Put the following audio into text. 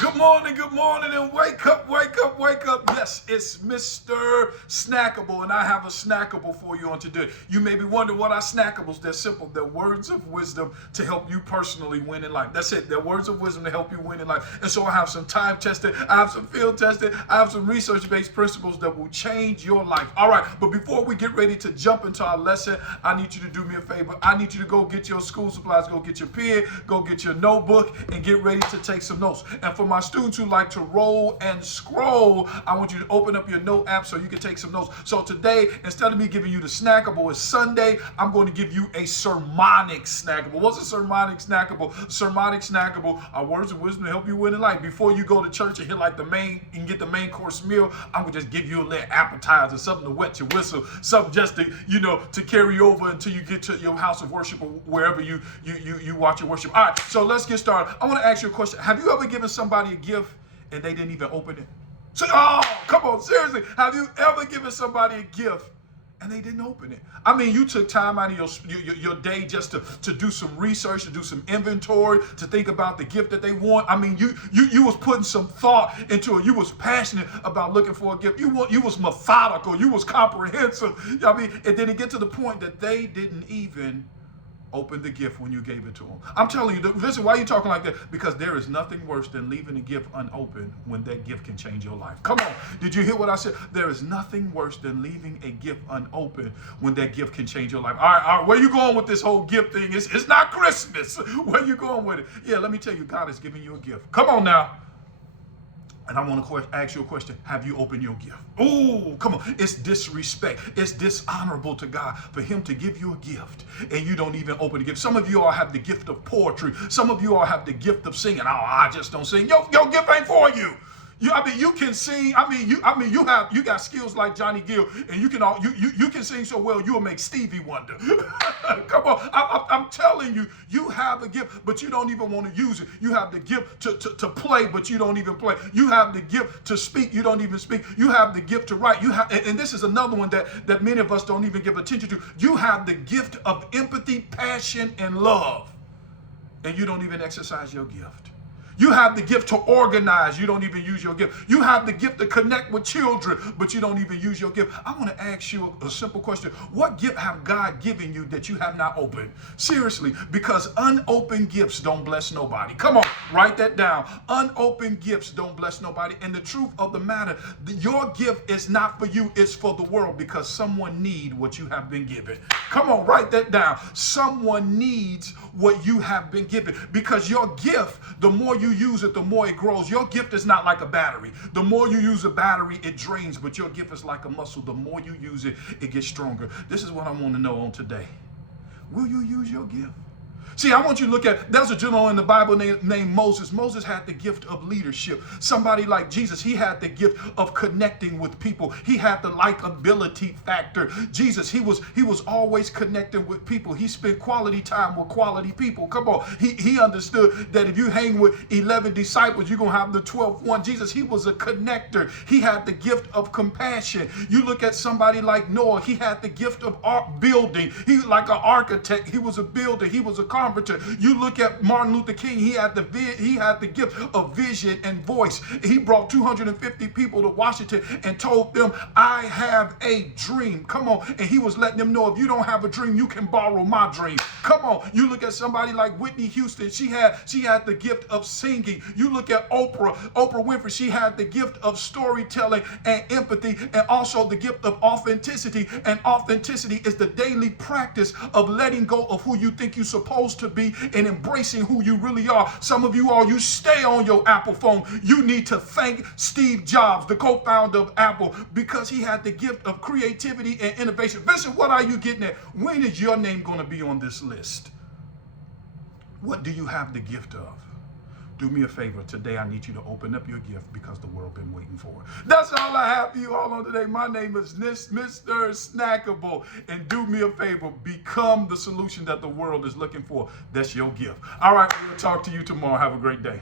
Good morning, and wake up, wake up, wake up. Yes, it's Mr. Snackable, and I have a snackable for you on today. You may be wondering what are snackables. They're simple. They're words of wisdom to help you personally win in life. That's it. They're words of wisdom to help you win in life. And so I have some time tested, I have some field tested, I have some research-based principles that will change your life. All right, but before we get ready to jump into our lesson, I need you to do me a favor. I need you to go get your school supplies, go get your pen, go get your notebook, and get ready to take some notes. And for my students who like to roll and scroll, I want you to open up your note app so you can take some notes. So today, instead of me giving you the snackable, it's Sunday, I'm going to give you a sermonic snackable. What's a sermonic snackable? Sermonic snackable are words of wisdom to help you win in life. Before you go to church and hit like the main and get the main course meal, I'm going to just give you a little appetizer, something to wet your whistle, something just to, to carry over until you get to your house of worship or wherever you watch your worship. All right, so let's get started. I want to ask you a question. Have you ever given somebody a gift and they didn't even open it? So, come on, seriously. Have you ever given somebody a gift and they didn't open it? I mean, you took time out of your day just to do some research, to do some inventory, to think about the gift that they want. I mean, you was putting some thought into it. You was passionate about looking for a gift. You was methodical. You was comprehensive. I mean, and then it get to the point that they didn't even open the gift when you gave it to them. I'm telling you, listen, why are you talking like that? Because there is nothing worse than leaving a gift unopened when that gift can change your life. Come on. Did you hear what I said? There is nothing worse than leaving a gift unopened when that gift can change your life. All right, where you going with this whole gift thing? It's not Christmas. Where you going with it? Yeah, let me tell you, God is giving you a gift. Come on now. And I want to ask you a question. Have you opened your gift? Oh, come on. It's disrespect. It's dishonorable to God for him to give you a gift and you don't even open the gift. Some of you all have the gift of poetry. Some of you all have the gift of singing. Oh, I just don't sing. Your gift ain't for you. You can sing. You got skills like Johnny Gill, and you can sing so well you'll make Stevie Wonder. Come on, I'm telling you, you have a gift, but you don't even want to use it. You have the gift to play, but you don't even play. You have the gift to speak, you don't even speak. You have the gift to write. And this is another one that many of us don't even give attention to. You have the gift of empathy, passion, and love, and you don't even exercise your gift. You have the gift to organize. You don't even use your gift. You have the gift to connect with children, but you don't even use your gift. I want to ask you a simple question. What gift have God given you that you have not opened? Seriously, because unopened gifts don't bless nobody. Come on, write that down. Unopened gifts don't bless nobody. And the truth of the matter, your gift is not for you. It's for the world because someone needs what you have been given. Come on, write that down. Someone needs what you have been given because your gift, the more you use it, the more it grows. Your gift is not like a battery. The more you use a battery, it drains, but your gift is like a muscle. The more you use it, it gets stronger. This is what I want to know on today. Will you use your gift? See, I want you to look at, there's a gentleman in the Bible named Moses. Moses had the gift of leadership. Somebody like Jesus, he had the gift of connecting with people. He had the likability factor. Jesus, he was always connecting with people. He spent quality time with quality people. Come on. He understood that if you hang with 11 disciples, you're going to have the 12th one. Jesus, he was a connector. He had the gift of compassion. You look at somebody like Noah, he had the gift of building. He was like an architect. He was a builder. He was a carpenter. You look at Martin Luther King, he had the gift of vision and voice. He brought 250 people to Washington and told them, I have a dream. Come on. And he was letting them know, if you don't have a dream, you can borrow my dream. Come on. You look at somebody like Whitney Houston. She had the gift of singing. You look at Oprah Winfrey. She had the gift of storytelling and empathy, and also the gift of authenticity. And authenticity is the daily practice of letting go of who you think you're supposed to be and embracing who you really are. Some of you all, you stay on your Apple phone. You need to thank Steve Jobs, the co-founder of Apple, because he had the gift of creativity and innovation. Listen, what are you getting at? When is your name going to be on this list? What do you have the gift of? Do me a favor. Today, I need you to open up your gift because the world been waiting for it. That's all I have for you all on today. My name is Mr. Snackable. And do me a favor. Become the solution that the world is looking for. That's your gift. All right. We'll talk to you tomorrow. Have a great day.